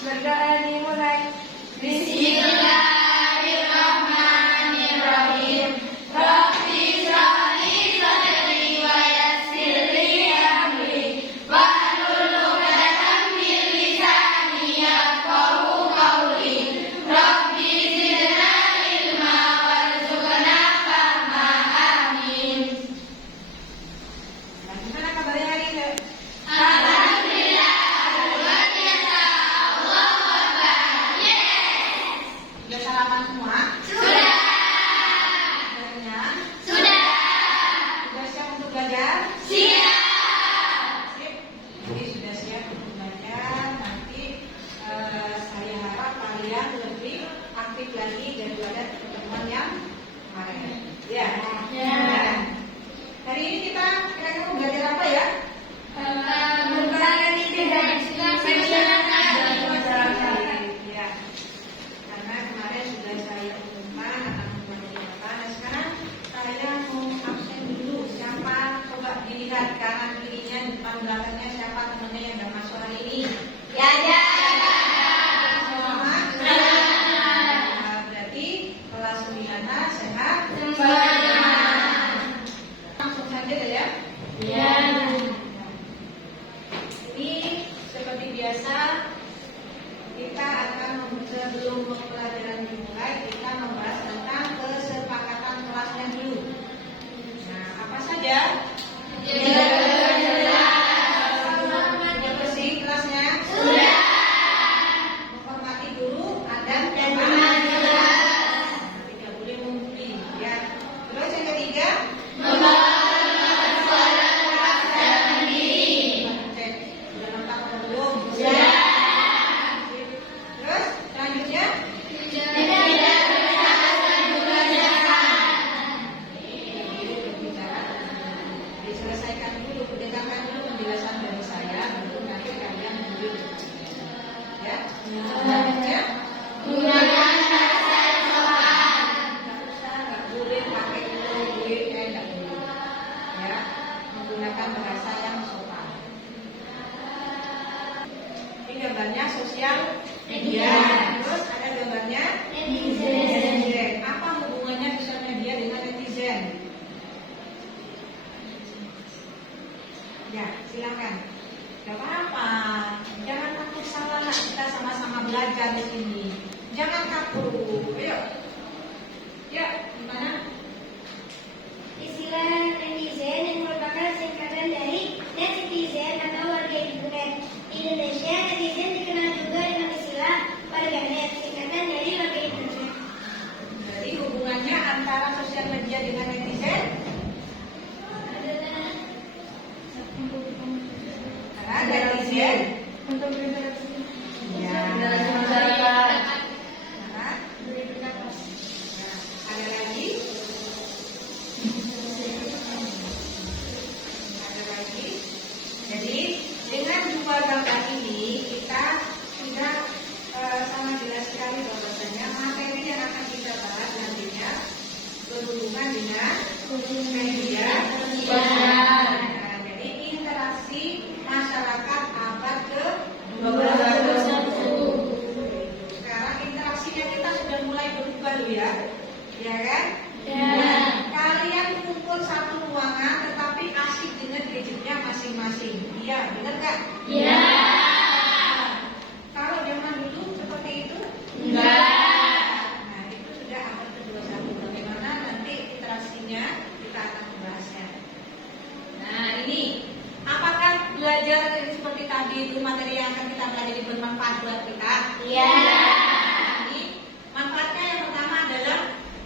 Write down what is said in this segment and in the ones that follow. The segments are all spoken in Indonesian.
Berdoa dimulai. Bismillahirrahmanirrahim. Rabbi shrahli sadri wa yassir li amri wahlul 'uqdatam min lisani yafqahu qawli. Rabbi zidna ilma warzuqna fahma. Amin. Gimana kabarnya hari ini? Alhamdulillah, luar biasa. Allahu Akbar. Yes. Sudah sarapan semua? Sudah. Kenyang? Sudah. Sudah siap untuk belajar? Siap. Sip. Jadi sudah siap untuk belajar. Nanti saya harap kalian lebih aktif lagi daripada pertemuan yang kemarin. Ya. Ya. Hari ini kita kira-kira mau belajar apa ya? Berbagi dengan masyarakat. Ya. Karena kemarin sudah saya umumkan akan membuat apa. Nah sekarang saya mau absen dulu. Siapa? Coba dilihat kanan kirinya, depan belakangnya siapa temannya yang udah masuk hari ini? Ya. Semua? Nah, berarti kelas 9A sehat. Langsung saja deh ya. Ya. Ini seperti biasa kita akan sebelum pelajaran dimulai kita membahas tentang kesepakatan kelasnya dulu. Nah, apa saja? Sudah bersih kelasnya? Sudah. Menghormati guru, adab dan Teman kelas. tidak boleh mengguli ya. Terus yang ketiga, cek sudah lengkap atau belum? Terus selanjutnya diselesaikan dulu, dengarkan dulu penjelasan dari saya, baru nanti kalian dulu. Ya. Selanjutnya nggak usah, nggak boleh pakai gue, nggak boleh. Ya, menggunakan bahasa yang sopan. Ini gambarnya sosial media. Terus ada gambarnya netizen. Apa hubungannya sosial media dengan netizen? Ya, silakan. Gak apa-apa. Jangan takut salah. Kita sama-sama belajar di sini. Jangan takut. Ayo. Ya, gimana? Istilah netizen yang merupakan singkatan dari netizen atau warga internet. Di Indonesia, netizen dikenal juga dengan istilah warganet, singkatan dari warga internet. Jadi hubungannya antara sosial media dengan netizen karena netizen Untuk berinteraksi. ya. masyarakat. Nah, ada lagi? Ada lagi? Jadi dengan dua gambar ini kita sudah sangat jelas sekali bahwasanya materi yang akan kita bahas nantinya berhubungan dengan media sosial. Nah, jadi interaksi masyarakat abad ke-21. Sekarang interaksinya kita sudah mulai berubah loh ya, ya kan? Kalian kumpul satu ruangan tetapi asik dengan gadgetnya masing-masing. Iya, benar nggak? Kalau zaman dulu seperti itu? Nah, itu sudah abad ke-21. Bagaimana nanti interaksinya kita akan membahasnya. Nah, ini apakah belajar seperti tadi itu materi yang akan kita pelajari bermanfaat buat kita? Ini manfaatnya yang pertama adalah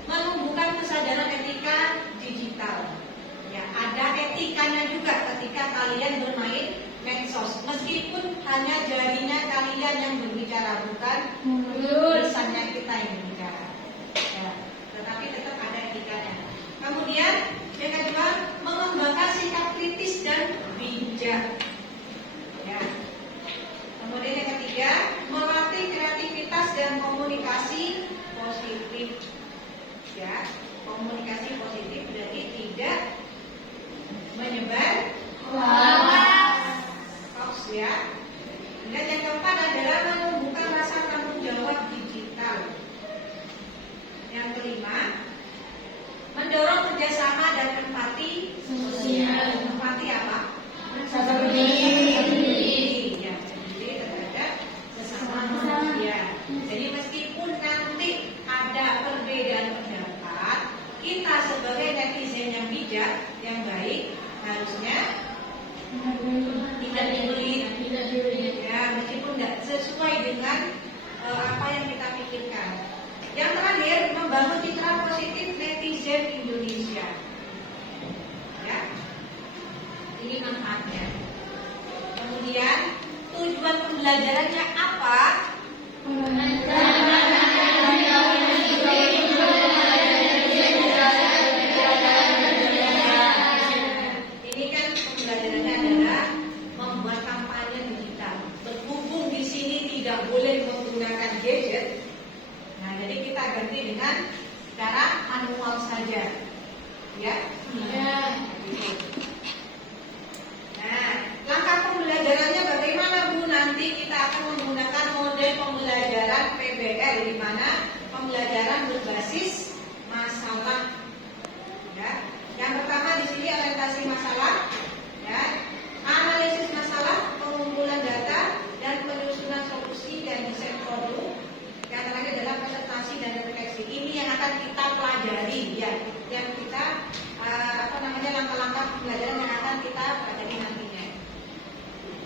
menumbuhkan kesadaran etika digital. Ya, ada etikanya juga ketika kalian bermain medsos. Meskipun hanya jarinya kalian yang berbicara, bukan lisannya kita yang berbicara. Ya, tetapi tetap ada etikanya. Kemudian yang kedua, mengembangkan sikap kritis dan bijak. Ya. Kemudian yang ketiga, melatih kreativitas dan komunikasi positif. Ya, komunikasi positif berarti tidak menyebar hoax. meskipun tidak sesuai dengan apa yang kita pikirkan. Yang terakhir, membangun citra positif netizen Indonesia. Ya, ini manfaatnya. Kemudian tujuan pembelajarannya apa? Ini kan pembelajarannya adalah membuat kampanye digital. Berhubung di sini tidak boleh menggunakan gadget, nah jadi kita ganti dengan cara manual saja, ya. Nah, langkah pembelajarannya bagaimana Bu? Nanti kita akan menggunakan model pembelajaran PBL, di mana pembelajaran berbasis masalah. Ya, yang pertama di sini orientasi masalah, ya, analisis masalah, pengumpulan data, dan penyusunan solusi dan desain produk. Yang terakhir adalah presentasi dan refleksi. Ini yang akan kita pelajari, ya, yang kita langkah-langkah pembelajaran yang akan kita pelajari nantinya.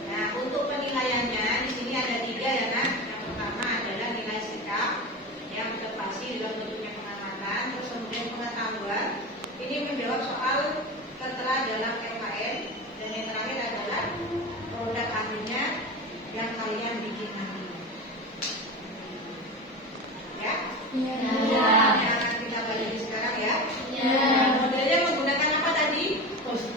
Nah, untuk penilaiannya di sini ada 3 ya, Nak. Yang pertama adalah nilai sikap yang observasi dalam bentuknya pengamatan, terus kemudian pengetahuan. Ini menjawab soal tertera dalam LKM, dan yang terakhir adalah produk akhirnya yang kalian bikin nanti. Ya? Yang akan kita pelajari sekarang ya. Modelnya menggunakan apa tadi? Basis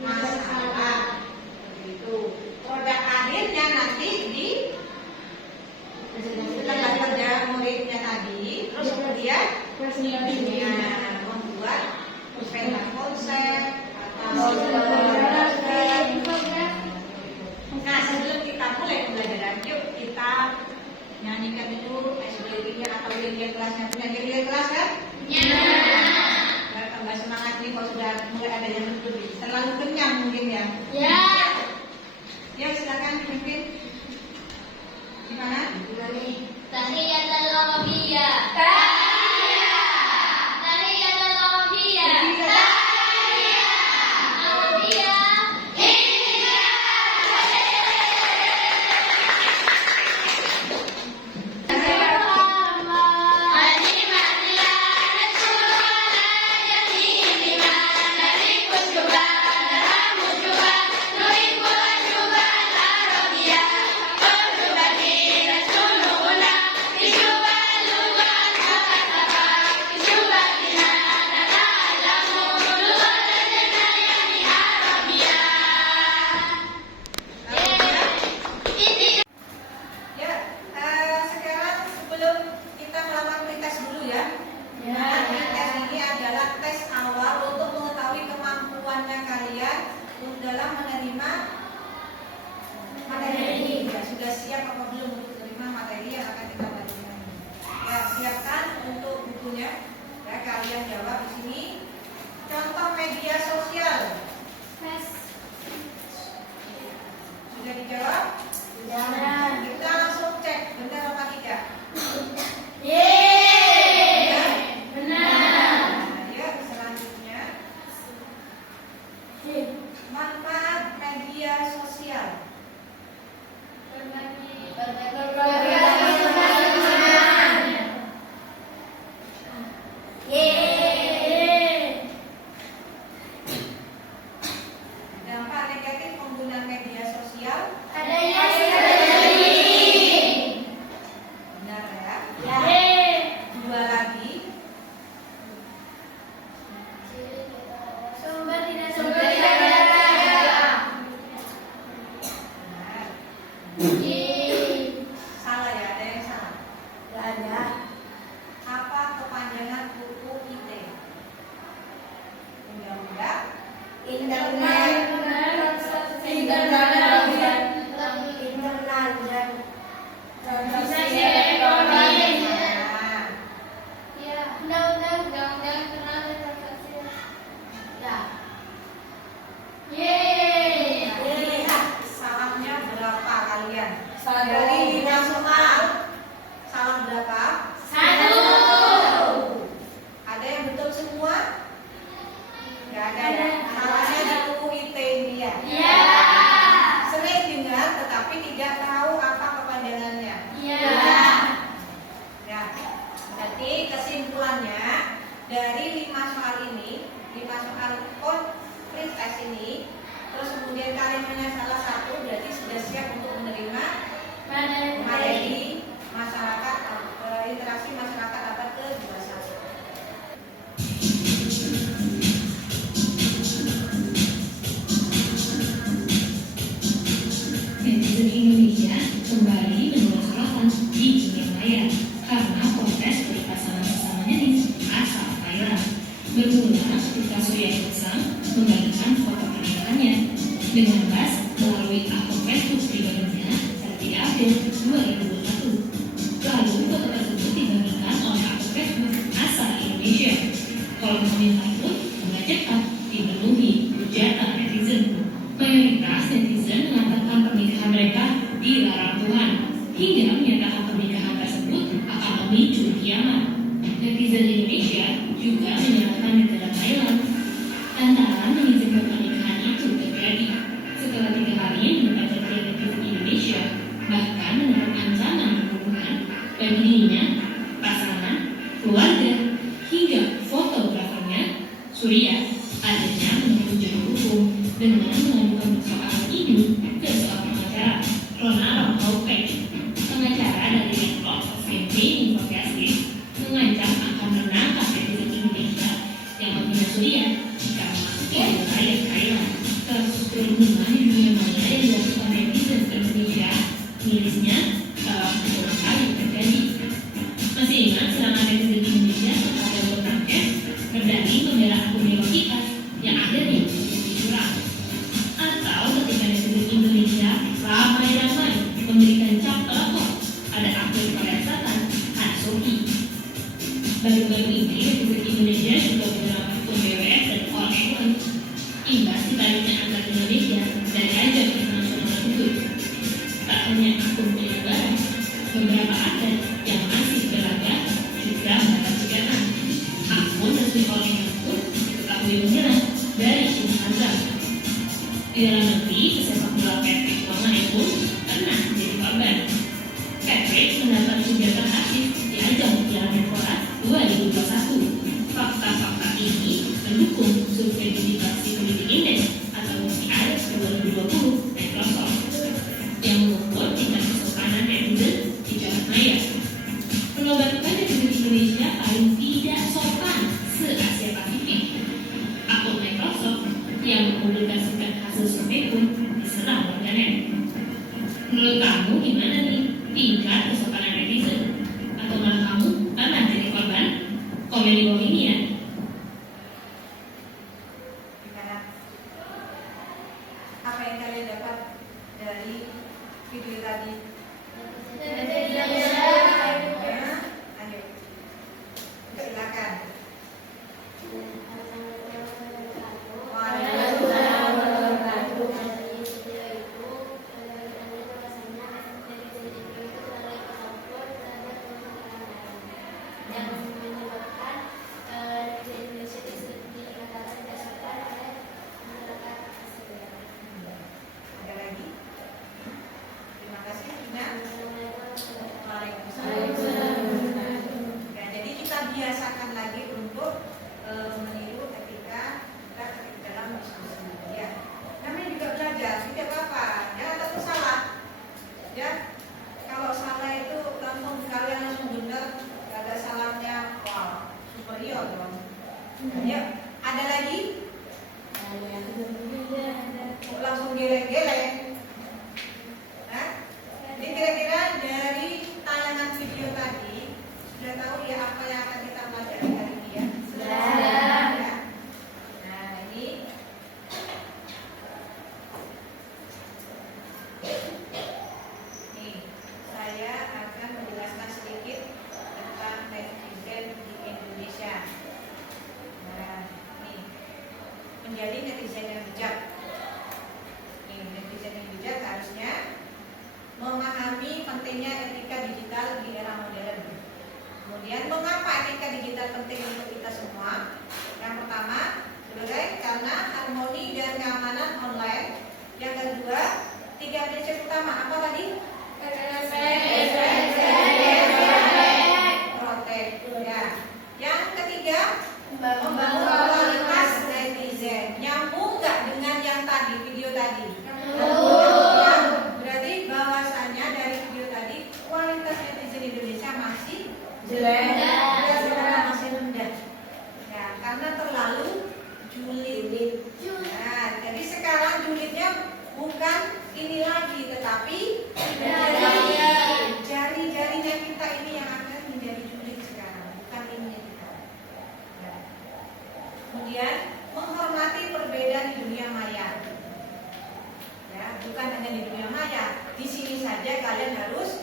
masalah. Begitu. Produk akhirnya nanti di tempat kerja muridnya tadi. Terus kemudian membuat peta konsep atau nah, sebelum kita mulai pembelajaran, yuk kita nyanyikan dulu SBY-nya atau lirik kelasnya. Punya lirik kelas kan? Tambah semangat nih kalau sudah mulai ada yang berdiri. Terlalu kenyang mungkin ya? Ya, silakan pimpin. Gimana? Tahiyatul Arabiyah. Sekarang sebelum kita melakukan pretest dulu ya. Pretest ini adalah tes awal untuk mengetahui kemampuannya kalian dalam menerima materi ini. Ya, sudah siap apa belum untuk menerima materi yang akan kita pelajari? Ya, siapkan untuk bukunya. Ya, kalian jawab di sini. Contoh media sosial. Sudah dijawab? Kita langsung cek benar apa tidak. Nah, ya, selanjutnya manfaat media sosial. Dampak negatif penggunaan media sosial. Benar ya? Dua lagi. Benar. Salah ya, ada yang salah. Apa kepanjangan buku IT? Undang-undang salahnya berapa kalian? Dari 5 soal, salah berapa? Ada yang betul semua? Gak ada ya? Salahnya di buku IT ini ya. Ya. Ya. Sering dengar tetapi tidak tahu apa kepanjangannya. Ya. Ya. Berarti kesimpulannya dari 5 soal ini, 5 soal complete test ini, terus kemudian kalimatnya salah satu, berarti sudah siap untuk menerima materi masyarakat, interaksi masyarakat abad ke-21. Netizen Indonesia kembali menuai sorotan di dunia maya karena protes dari pasangan sesama jenis asal Thailand. Bermula ketika Surya Insang membagikan foto pernikahannya dengan Bas melalui akun Facebook pribadinya pada 3 April 2021. Lalu foto tersebut dibagikan oleh akun Facebook asal Indonesia. Kolom komentar pun dengan cepat dipenuhi hujatan netizen. Mayoritas netizen mengatakan pernikahan mereka dilarang Tuhan, hingga menyatakan pernikahan tersebut akan memicu kiamat. Netizen Indonesia juga menyalahkan negara Thailand lantaran mengizinkan pernikahan itu terjadi. Setelah 3 hari mendapat perhatian netizen Indonesia, bahkan mendapat ancaman pembunuhan bagi dirinya, pasangan, keluarga, hingga fotografernya, Surya, akhirnya menempuh jalur hukum dengan mengajukan persoalan ini ke seorang pengacara, Ronald Haupe. Pengacara dari Network of Campaigning for Justice mengancam akan menangkap netizen Indonesia yang menghina Surya jika memasuki wilayah Thailand. Kasus perundungan di dunia maya yang dilakukan netizen Indonesia mirisnya berulang kali terjadi. Masih ingat serangan netizen Indonesia terhadap Botangkes berdalih membela akun Dewa yang akhirnya menjadi curang? Atau ketika netizen Indonesia ramai-ramai memberikan cap pelapor pada akun Korea Selatan, Han Sohee. Baru-baru ini netizen Indonesia juga menyerang akun BWF dan All England. Imbas ditariknya antar Indonesia dari ajang internasional tersebut. Tak hanya akun penyebaran, beberapa atlet yang masih berlaga juga mendapat cegatan. Akun resmi All England pun diketahui menyerang dari Instagram. Di dalam negeri, pesepak bola Patrick Wangaya pun pernah menjadi korban. Patrick mendapat hujatan rasis di ajang Piala Menpora 2021. Fakta-fakta ini mendukung survei digital Security Index atau CIS 2020 Microsoft yang mengukur tingkat kesopanan netizen di jagat maya. Menobatkan netizen Indonesia paling tidak sopan se-Asia Pasifik. Akun Microsoft yang mempublikasikan hasil survei pun diserang warganet. Menurut kamu gimana nih tingkat kesopanan netizen? Atau malah kamu pernah jadi korban? Komen di bawah ini ya. Gimana? Apa yang kalian dapat dari video tadi? Ya, ayo. Silakan. Ada lagi? Terima kasih, Ina. Waalaikumsalam. Ya, jadi kita biasakan lagi untuk meniru ketika kita dalam diskusi. Ya, namanya juga belajar, tidak apa-apa. Jangan takut salah. Ya, kalau salah itu langsung kalian langsung benar, gak ada salahnya. Wow, superior dong. Ya, ada lagi? Langsung geleng-geleng. Nah, jadi kira-kira dari tayangan video tadi sudah tahu ya apa yang akan kita pelajari hari ini ya? Sudah. Ya. Nah, ini saya akan menjelaskan sedikit tentang netizen di Indonesia. Nah, nih menjadi netizen yang bijak. Netizen yang bijak harusnya memahami pentingnya etika digital di era modern. Kemudian mengapa etika digital penting untuk kita semua? Yang pertama, sebagai karena harmoni dan keamanan online 3 prinsip utama apa tadi? Protect. Ya. Yang ketiga, membangun kualitas netizen. Nyambung nggak dengan yang tadi, video tadi? Ya, berarti bahwasannya dari video tadi kualitas netizen Indonesia masih jelek, masih rendah. Ya, karena terlalu julid. Nah, jadi sekarang julidnya bukan ini lagi, tetapi jari-jarinya kita ini yang akan menjadi julid sekarang, bukan ininya kita. Ya. Kemudian menghormati perbedaan di dunia maya. Ya, bukan hanya di dunia maya. Di sini saja kalian harus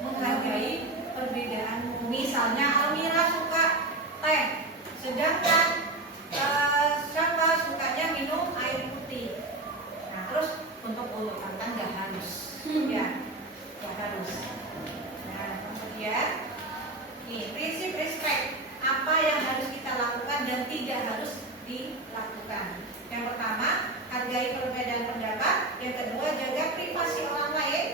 menghargai perbedaan. Misalnya Almira suka teh, sedangkan siapa sukanya minum air putih. Nah, terus untuk urutan kan nggak harus, ya, nggak harus. Nah, kemudian nih prinsip respect, apa yang harus kita lakukan dan tidak harus dilakukan. Yang pertama, hargai perbedaan pendapat. Yang kedua, jaga privasi orang lain.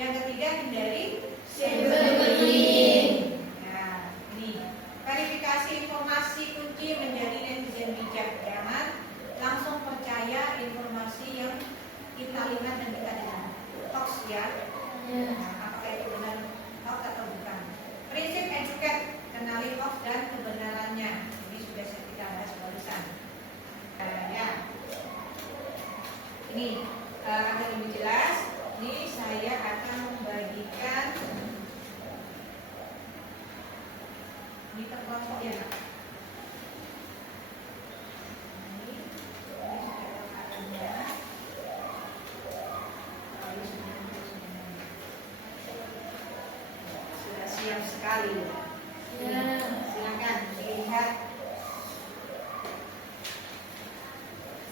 Yang ketiga, hindari cyberbullying. Nah, ini verifikasi informasi kunci menjadi netizen bijak. Jangan langsung percaya informasi yang kita lihat dan kita dengar. Hoax ya. Nah, apakah itu benar hoax atau bukan? Prinsip educate, kenali hoax dan kebenarannya. Ini sudah kita bahas barusan. Ya. Ini agar lebih jelas, ini saya akan membagikan ini per kelompok ya. Ini sudah ada. Sudah siap sekali. Silakan dilihat.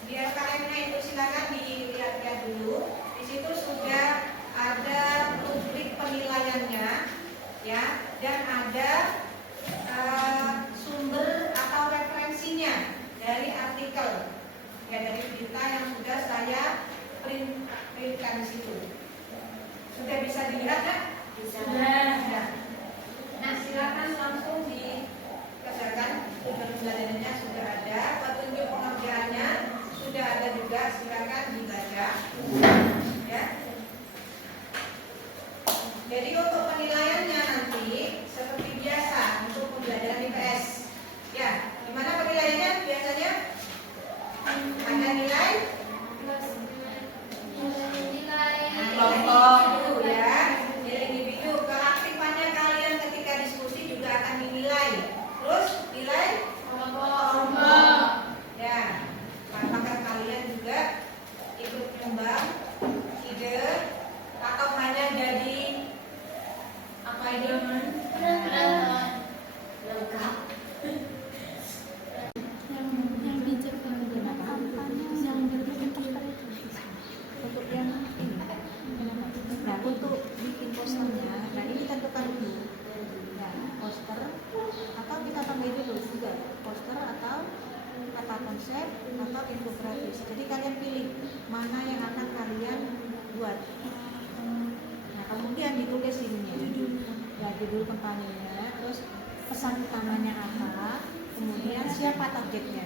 Biar kalian itu silakan dilihat-lihat dulu. Di situ sudah ada rubrik penilaiannya, ya, dan ada sumber atau referensinya dari artikel, ya, dari berita yang sudah saya printkan di situ. Sudah bisa dilihat ya? Sudah. Nah, silakan langsung dikerjakan. Tujuan pembelajarannya sudah ada, petunjuk pengerjaannya sudah ada juga, silakan dibaca. Ya. Jadi untuk penilaiannya nanti seperti biasa untuk pembelajaran IPS. Ya, gimana penilaiannya biasanya? Ada nilai? Kelompok dulu ya, nilai individu. Keaktifannya kalian ketika diskusi juga akan dinilai. Terus nilai kelompok. Ya, apakah kalian juga ikut nyumbang ide atau hanya jadi apa ini? Lengkap. Yang bijak Untuk yang ini. Nah, untuk bikin posternya, nah ini tentukan dulu. Ya, poster atau kita tambahin dulu juga poster atau kata konsep atau infografis. Jadi kalian pilih mana yang akan kalian buat. Nah, kemudian ditulis ininya, ya, judul kampanyenya, terus pesan utamanya apa, kemudian siapa targetnya.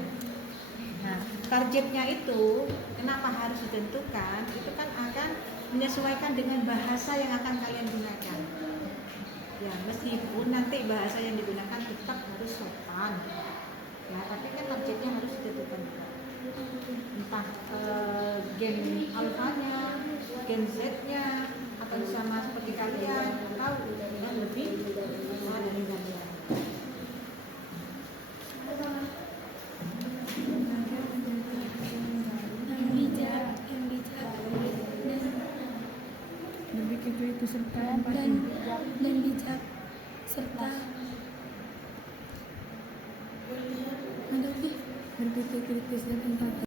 Nah, targetnya itu kenapa harus ditentukan? Itu kan akan menyesuaikan dengan bahasa yang akan kalian gunakan. Ya, meskipun nanti bahasa yang digunakan tetap harus sopan. Ya, tapi kan targetnya harus ditentukan juga. Entah gen alfanya, gen Z-nya, atau sama seperti kalian, atau yang lebih dari kalian. itu serta dan bijak serta berpikir kritis dan empati.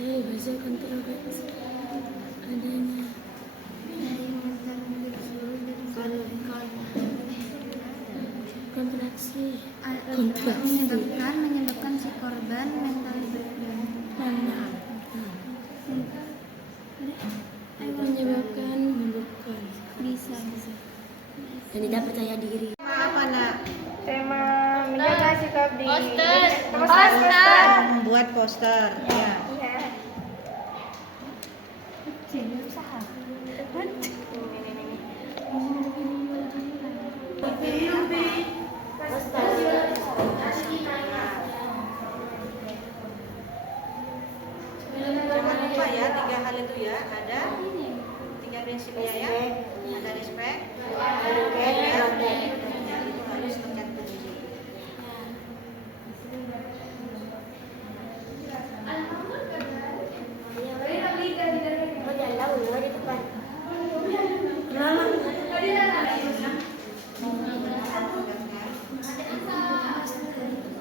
Bahasa menyebabkan mental breakdown. Menyebabkan bisa. Dan tidak percaya diri. Apa nak? Tema menjaga sikap di Membuat poster. Ya. Iya. Jangan lupa ya 3 hal itu ya. Ada 3 prinsipnya ya. Ada respect, dan itu harus tercantum di sini.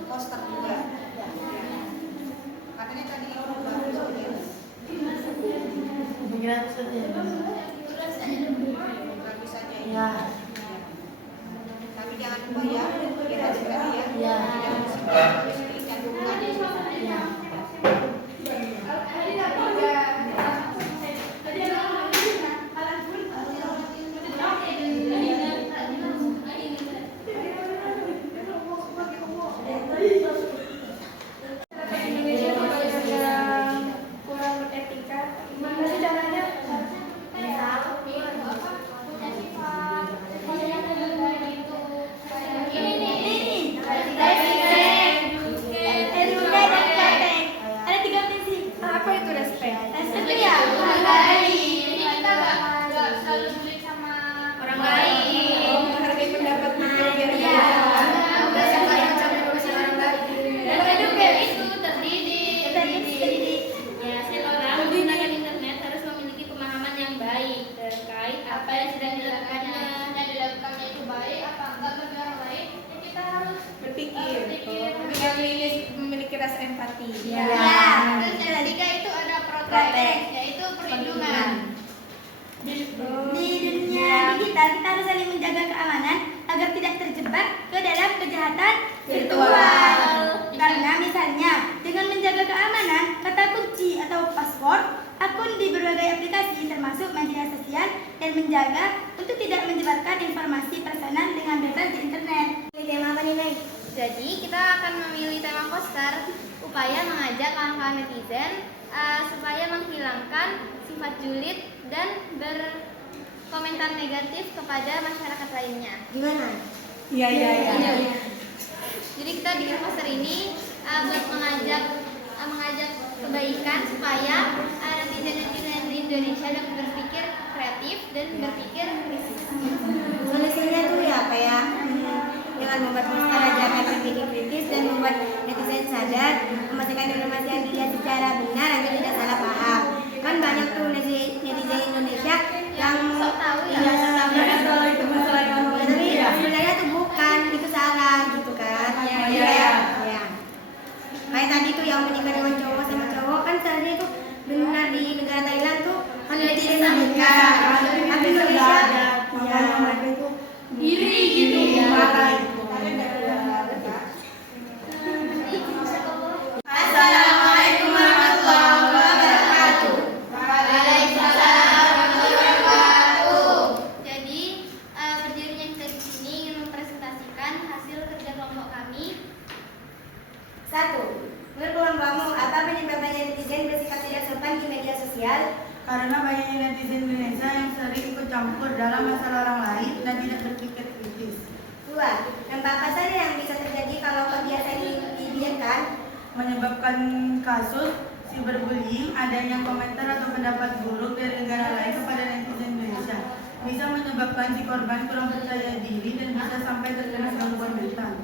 Poster juga. Katanya tadi itu bagus ya. Bagus saja ya. Tapi jangan lupa ya, kita sekali ya. Jangan harus dicantumkan di sini. Kurang beretika. Gimana sih caranya? Ada 3 prinsip. Apa itu respect? Respect itu ya menghargai. Kita nggak selalu sulit sama orang lain. Menghargai pendapat berbeda. Iya. Nggak suka yang campur urusan orang lain. Itu terdidik. Ya, setiap orang menggunakan internet harus memiliki pemahaman yang baik terkait apa yang sedang dilakukannya. Dan dilakukannya itu baik apa enggak bagi orang lain, ya kita harus Berpikir. Memiliki rasa empati. Ya. Terus yang ketiga itu ada protect, yaitu perlindungan. Di dunia digital kita harus saling menjaga keamanan agar tidak terjebak ke dalam kejahatan virtual. Karena misalnya dengan menjaga keamanan kata kunci atau password akun di berbagai aplikasi termasuk media sosial dan menjaga untuk tidak menyebarkan informasi personal dengan bebas di internet. Tema apa nih, Nay? Jadi kita akan memilih tema poster upaya mengajak kawan-kawan netizen supaya menghilangkan sifat julid dan berkomentar negatif kepada masyarakat lainnya. Gimana? Iya. Jadi kita bikin poster ini buat mengajak kebaikan supaya netizen di Indonesia dapat berpikir kreatif dan berpikir kritis. Solusinya tuh ya kayak dengan membuat poster ajakan berpikir kritis dan membuat netizen sadar, memastikan informasi yang dilihat secara benar agar tidak salah paham. Kan banyak tuh netizen Indonesia yang Sok tahu ya. tapi sebenarnya tuh bukan, itu salah gitu kan. Ya. Kayak tadi tuh yang menikah dengan cowok sama cowok kan sebenarnya itu benar di negara Thailand tuh kan netizen menikah, tapi Indonesia Iri gitu. Assalamualaikum warahmatullahi wabarakatuh. Jadi berdirinya kita di sini ingin mempresentasikan hasil kerja kelompok kami. 1. Menurut kelompokmu, apa penyebabnya netizen bersikap tidak sopan di media sosial? Karena banyaknya netizen Indonesia yang sering ikut campur dalam masalah orang lain dan tidak berpikir kritis. 2. Dampak apa saja yang bisa terjadi kalau kebiasaan ini dibiarkan? Menyebabkan kasus cyberbullying, adanya komentar atau pendapat buruk dari negara lain kepada netizen Indonesia. Bisa menyebabkan si korban kurang percaya diri dan bisa sampai terkena gangguan mental.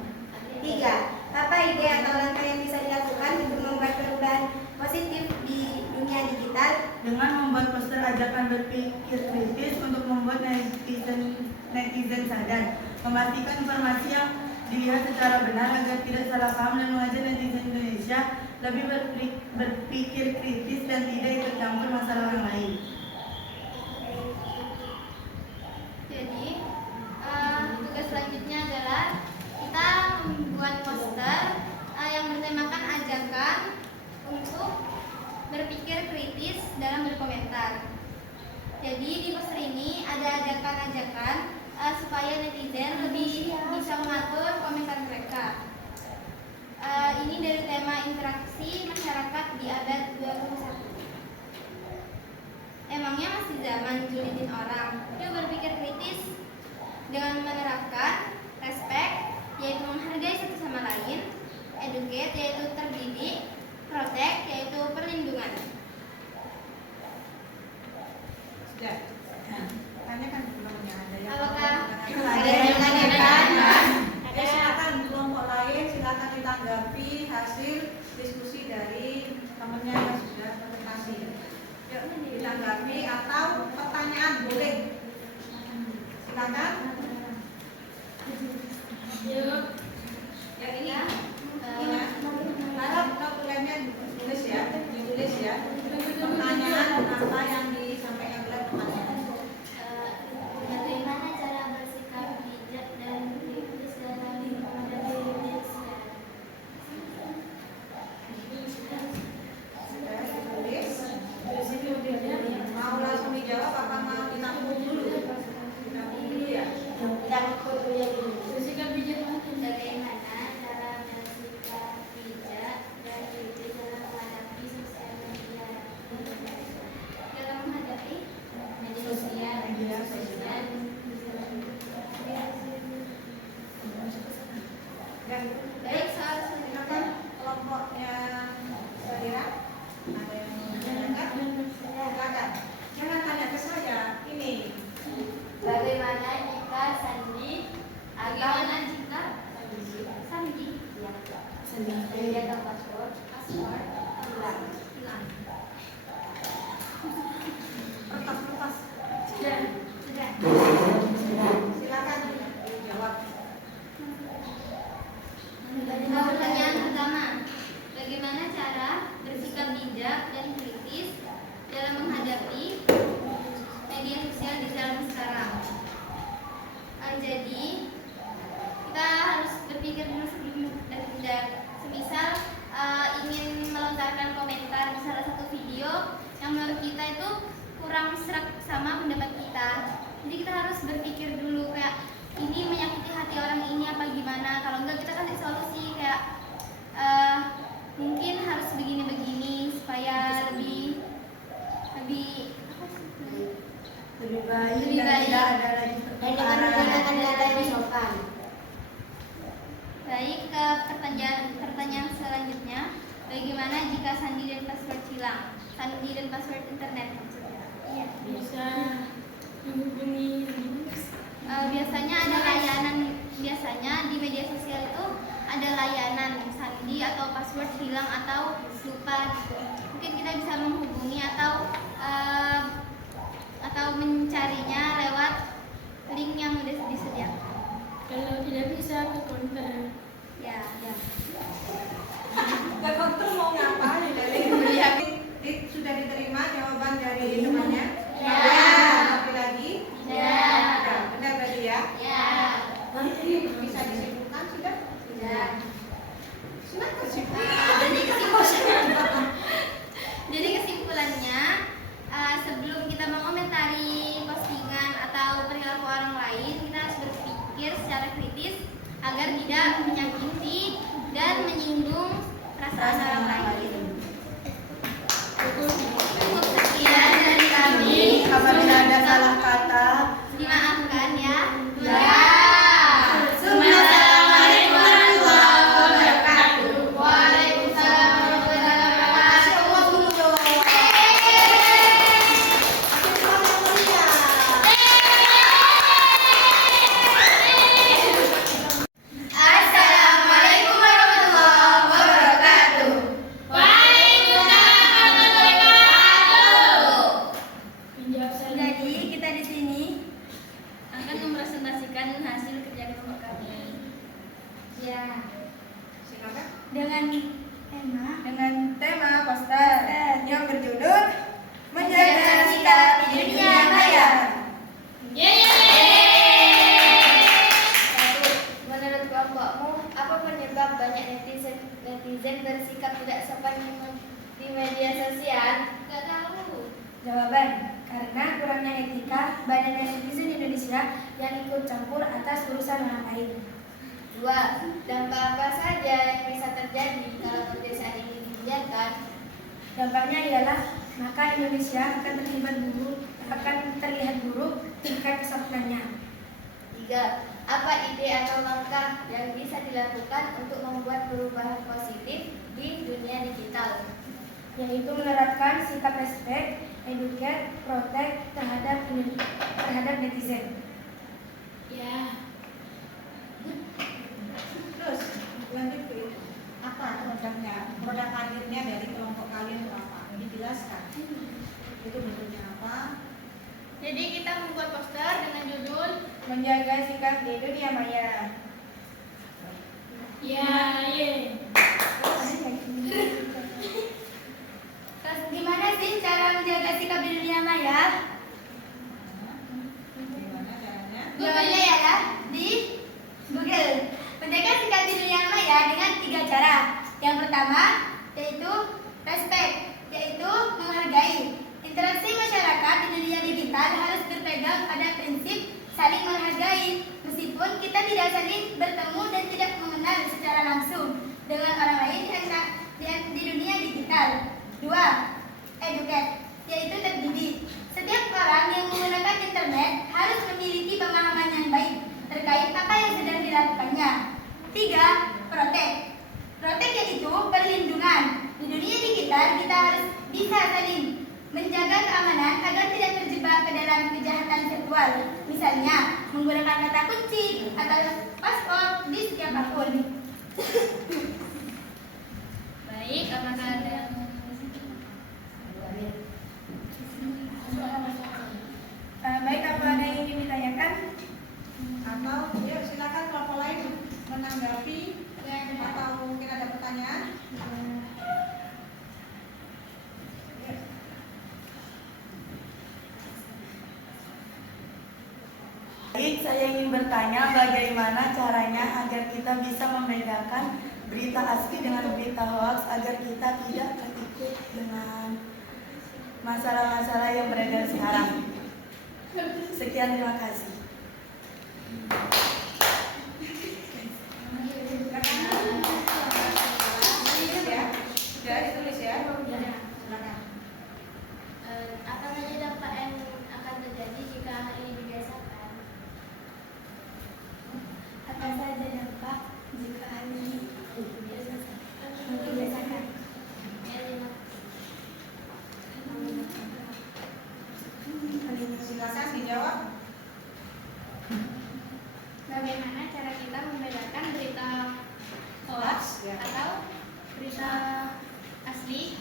3. Apa ide atau langkah yang bisa dilakukan untuk membuat perubahan positif di dunia digital? Dengan membuat poster ajakan berpikir kritis untuk membuat netizen sadar, memastikan informasi yang dilihat secara benar agar tidak salah paham dan mengajak netizen Indonesia lebih berpikir kritis dan tidak ikut campur masalah orang lain. Jadi tugas selanjutnya adalah kita membuat poster yang bertemakan ajakan diajarkan untuk berpikir kritis dalam berkomentar. Jadi di poster ini ada ajakan-ajakan supaya netizen lebih bisa mengatur komentar mereka. Ini dari tema interaksi masyarakat di abad 21. Emangnya masih zaman julitin orang? Yuk berpikir kritis dengan menerapkan respect, yaitu menghargai satu sama lain, educate, yaitu terdidik, protect, yaitu perlindungan. Sudah. Nah, tanyakan belumnya ada yang Apakah ada yang tanyakan? Ada silakan kelompok lain silakan ditanggapi hasil diskusi dari temannya yang sudah presentasi. Yuk ditanggapi atau pertanyaan boleh. Silakan. Ya ini. Ingat, harap dokumennya ditulis ya, pertanyaan apa yang disampaikan oleh teman-teman. Bagaimana cara bersikap bijak dan kritis dalam menghadapi media sosial? Sudah ditulis. Mau langsung dijawab apa mau ditampung dulu? Ditampung dulu ya. Bagaimana cara bersikap bijak dan kritis dalam menghadapi sosial media? Dalam menghadapi media sosial. Dan Baik, soal silakan kelompoknya Sarira. Ada yang mau ditanyakan? Silakan. Jangan tanya ke saya. Ini. Bagaimana jika Sandi atau password hilang? Kertas. Sudah. Silakan dijawab. Pertanyaan pertama, bagaimana cara bersikap bijak dan kritis dalam menghadapi media sosial di zaman sekarang? Jadi kita harus berpikir dulu sebelum bertindak. Semisal ingin melontarkan komentar di salah satu video yang menurut kita itu kurang serak sama pendapat kita, jadi kita harus berpikir dulu kayak ini menyakiti hati orang ini apa gimana. Kalau enggak kita kasih solusi kayak mungkin harus begini-begini supaya lebih baik Lebih dan baik. tidak ada lagi Dan dengan menggunakan kata yang sopan. baik. Ke pertanyaan selanjutnya, bagaimana jika sandi dan password hilang? Sandi dan password internet maksudnya. Bisa menghubungi Biasanya ada layanan, biasanya di media sosial itu ada layanan sandi atau password hilang atau lupa gitu. Mungkin kita bisa menghubungi atau mencarinya lewat link yang sudah disediakan. kalau tidak bisa ke konter. Ya. Ke konter mau ngapain dari sudah diterima jawaban dari temannya? Ya. Tapi lagi? Ya. Benar tadi ya? Ya. Bisa disimpulkan sudah? Ya. Sudah kesimpulan. Jadi kesimpulannya, sebelum kita mengomentari postingan atau perilaku orang lain, kita harus berpikir secara kritis agar tidak menyakiti dan menyinggung perasaan orang lain. Cukup sekian dari kami. Apabila ada salah kata, Dimaafkan ya. Ya. Assalamualaikum warahmatullahi wabarakatuh. Waalaikumsalam warahmatullahi wabarakatuh. Assalamualaikum warahmatullahi wabarakatuh. Waalaikumsalam warahmatullahi wabarakatuh. Menjawab saja. Jadi kita di sini Akan mempresentasikan hasil kerja kelompok kami. ya Silakan. dengan tema poster yang berjudul Menjaga Sikap di Dunia Maya. Menurut kelompokmu, apa penyebab banyak netizen bersikap bersikap tidak sopan di media sosial? Gak tahu. Jawaban, karena kurangnya etika badan netizen Indonesia yang ikut campur atas urusan orang lain. 2. Dampak apa saja yang bisa terjadi kalau kebiasaan ini dibiarkan? Dampaknya ialah maka Indonesia akan terlihat buruk tingkat kesopanannya. 3. Apa ide atau langkah yang bisa dilakukan untuk membuat perubahan positif di dunia digital? Yaitu menerapkan sikap respect, educate, protect terhadap netizen. Ya. Terus lanjut ke itu. Apa produknya? Produk akhirnya dari kelompok kalian itu apa? Dijelaskan. Itu bentuknya apa? Jadi kita membuat poster dengan judul Menjaga sikap di dunia maya. Ya, ye. Terus gimana sih cara menjaga sikap di dunia maya? Gimana caranya? Jawabannya ialah di Google. Menjaga sikap di dunia maya dengan 3 cara. Yang pertama yaitu respect, yaitu menghargai. Interaksi masyarakat di dunia digital harus berpegang pada prinsip saling menghargai, meskipun kita tidak saling bertemu dan tidak mengenal secara langsung dengan orang lain di dunia digital. 2. Educate, yaitu terdidik. Setiap orang yang menggunakan internet harus memiliki pemahaman yang baik terkait apa yang sedang dilakukannya. 3. Protect. Protect yaitu perlindungan. Di dunia digital kita harus bisa saling menjaga keamanan agar tidak terjebak ke dalam kejahatan virtual. Misalnya, menggunakan kata kunci atau password di setiap akun. baik. Apakah ada Baik, apa ada yang ingin ditanyakan? Atau ya silakan kelompok lain menanggapi atau mungkin ada pertanyaan. Baik, saya ingin bertanya bagaimana caranya agar kita bisa membedakan berita asli dengan berita hoax agar kita tidak terikut dengan masalah-masalah yang beredar sekarang. Sekian, terima kasih. Tulis ya, sudah ditulis ya. Silakan. apa saja dampak yang akan terjadi jika hal ini dibiasakan? Apa saja dampak jika hal ini dibiasakan? Silakan dijawab. Bagaimana cara kita membedakan berita hoax Ya. atau berita asli?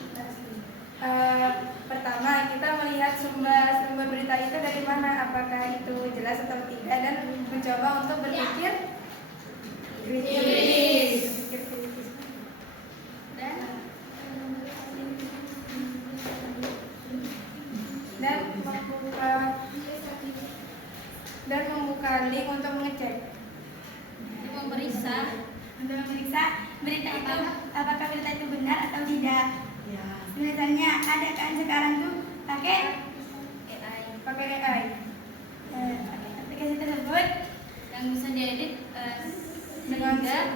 Pertama, kita melihat sumber berita itu dari mana, apakah itu jelas atau tidak, dan mencoba untuk berpikir kritis. Dan membuka link untuk mengecek, Memeriksa. untuk memeriksa berita itu apakah berita itu benar atau tidak. Ya. Misalnya ada kan sekarang tuh pakai AI. Aplikasi tersebut Yang bisa diedit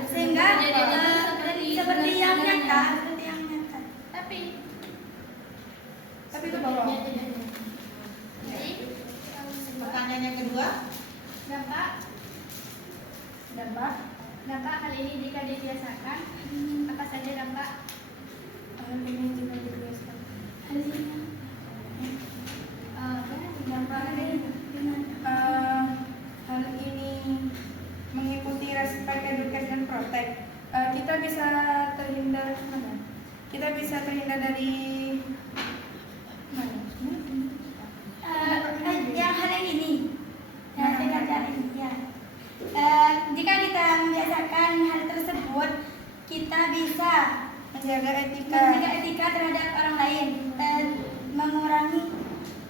sehingga seperti yang nyata, Tapi itu bohong. baik. Pertanyaan yang kedua. Dampak hal ini jika dibiasakan, apa saja dampak? Hal ini mengikuti respect, educate, dan protect. Kita bisa terhindar dari yang hal yang ini. Dengan cara ini ya. Jika kita membiasakan hal tersebut, kita bisa menjaga etika terhadap orang lain dan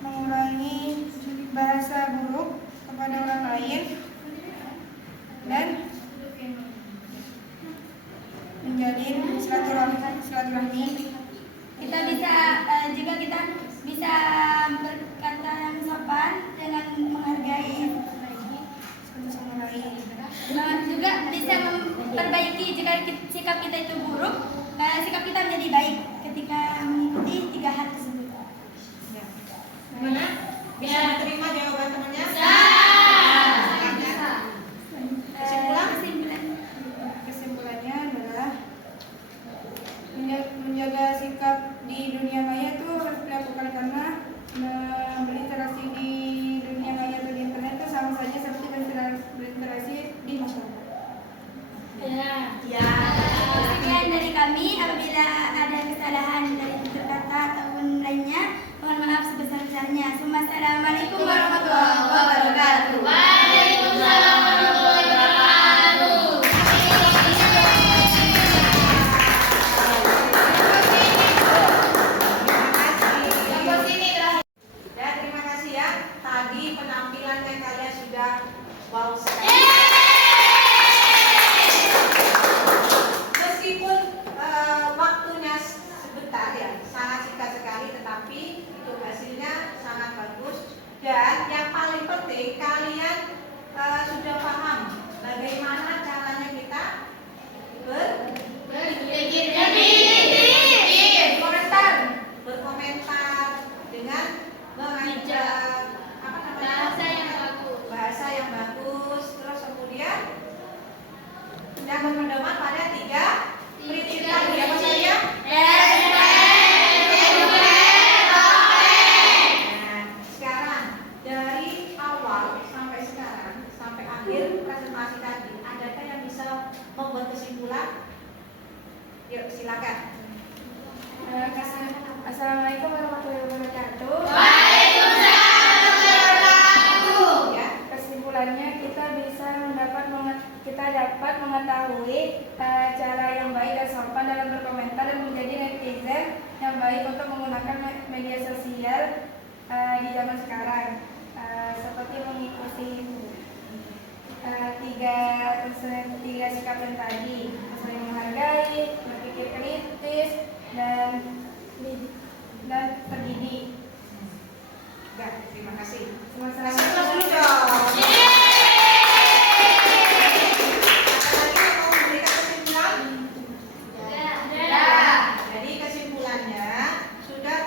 mengurangi bahasa buruk kepada orang lain dan menjalin silaturahmi. Kita bisa juga kita bisa berkata yang sopan dengan menghargai satu sama lain. Juga bisa memperbaiki jika sikap kita itu buruk, sikap kita menjadi baik ketika mengikuti 3 hal tersebut. Gimana? Bisa diterima jawaban temannya? Kesimpulannya adalah menjaga sikap di dunia maya itu harus dilakukan karena berinteraksi di dunia maya atau di internet itu sama saja seperti berinteraksi di masyarakat. Ya. Sekian dari kami. Apabila ada kesalahan dari tutur kata ataupun lainnya, mohon maaf sebesar-besarnya. Assalamualaikum warahmatullahi wabarakatuh. Waalaikumsalam warahmatullahi wabarakatuh. Ya, terima kasih ya. Tadi penampilannya kalian sudah wow sekali. Meskipun waktunya sebentar ya, sangat singkat sekali, tetapi itu hasilnya sangat bagus. Dan yang paling penting kalian sudah paham bagaimana caranya kita berkomentar dengan mengajak bahasa yang bagus, terus kemudian dan berpedoman pada 3 prinsip tadi apa saja? Nah, sekarang dari awal sampai sekarang sampai akhir presentasi tadi, adakah yang bisa membuat kesimpulan? Yuk, silakan. Assalamualaikum warahmatullahi wabarakatuh. Ya. Kesimpulannya kita dapat mengetahui cara yang baik dan sopan dalam berkomentar dan menjadi netizen yang baik untuk menggunakan media sosial di zaman sekarang, seperti mengikuti tiga sikap yang tadi, saling menghargai, berpikir kritis, dan terdidik. Ya, terima kasih. Sama-sama. Kasih aplaus dulu dong. Ada lagi yang mau memberikan kesimpulan? Jadi kesimpulannya sudah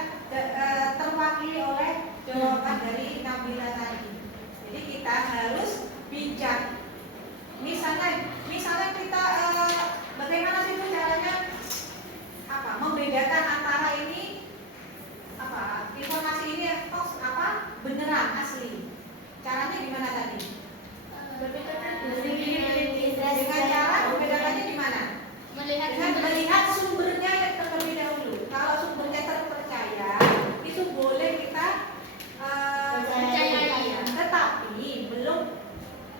terwakili oleh jawaban dari Nabila tadi. Jadi kita harus bijak. Misalnya kita bagaimana sih itu caranya membedakan antara ini informasi ini hoax beneran asli. Caranya gimana tadi? Dengan cara membedakannya di mana? Dengan melihat sumbernya yang terlebih dahulu. Kalau sumbernya terpercaya, itu boleh kita percaya. Tetapi belum,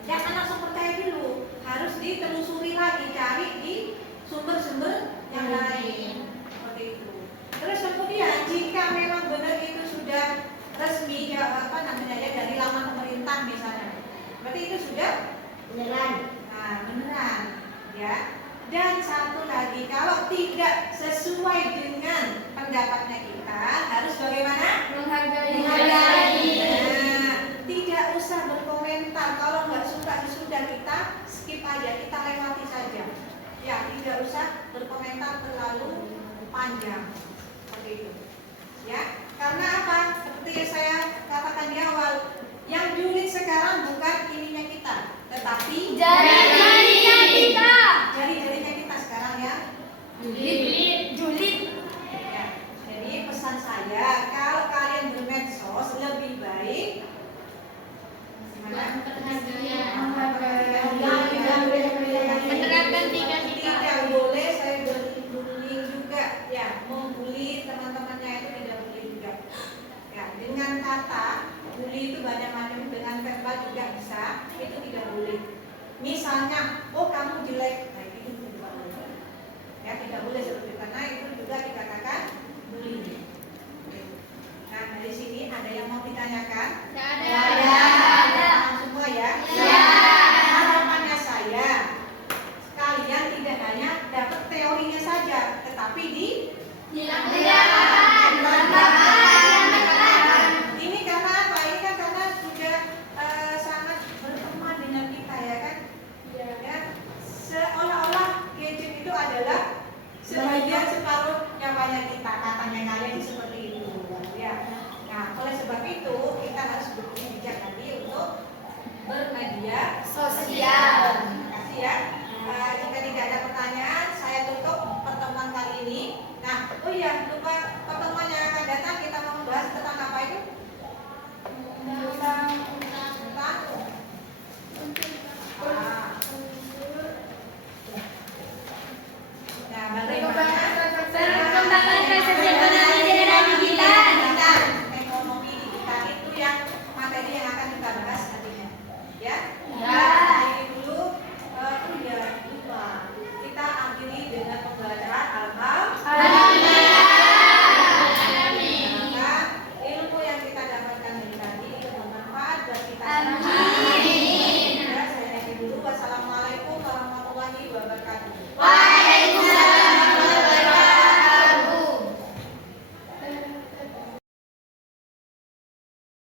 jangan langsung percaya dulu. Harus ditelusuri lagi, cari di sumber-sumber yang lain. Seperti itu. Terus kemudian jika memang benar itu sudah resmi dari laman pemerintah misalnya, berarti itu sudah beneran. Nah, beneran, ya. Dan satu lagi, kalau tidak sesuai dengan pendapatnya kita, harus bagaimana? Menghargai. Nah, tidak usah berkomentar. Kalau nggak suka sudah kita skip aja, kita lewati saja. Ya, tidak usah berkomentar terlalu panjang. Seperti itu. Ya, karena apa? Seperti yang saya katakan di awal, yang julid sekarang bukan ininya kita, tetapi Jari-jarinya kita. jari-jarinya kita sekarang ya. Julid. Ya. Jadi pesan saya, kalau kalian bermedsos lebih baik Menerapkan 3 sikap. Tidak boleh saya bullying juga, ya, membuli teman-temannya itu tidak boleh juga. Ya, dengan kata bully itu banyak macam, dengan verbal juga bisa, itu tidak boleh. Misalnya, oh kamu jelek, nah itu tidak boleh. Ya, tidak boleh seperti itu, karena itu juga dikatakan bullying. Nah, dari sini ada yang mau ditanyakan? Ada. Semua ya? Harapannya saya, kalian tidak hanya dapat teori Ini karena apa? Ini kan karena sudah sangat berteman dengan kita ya kan? Ya, seolah-olah gadget itu adalah sebagian separuh nyawanya kita, katanya kalian seperti itu ya. Nah, oleh sebab itu kita harus bijak nanti untuk bermedia sosial. Terima kasih ya. Jika tidak ada pertanyaan, saya tutup pertemuan kali ini. Nah, oh iya, lupa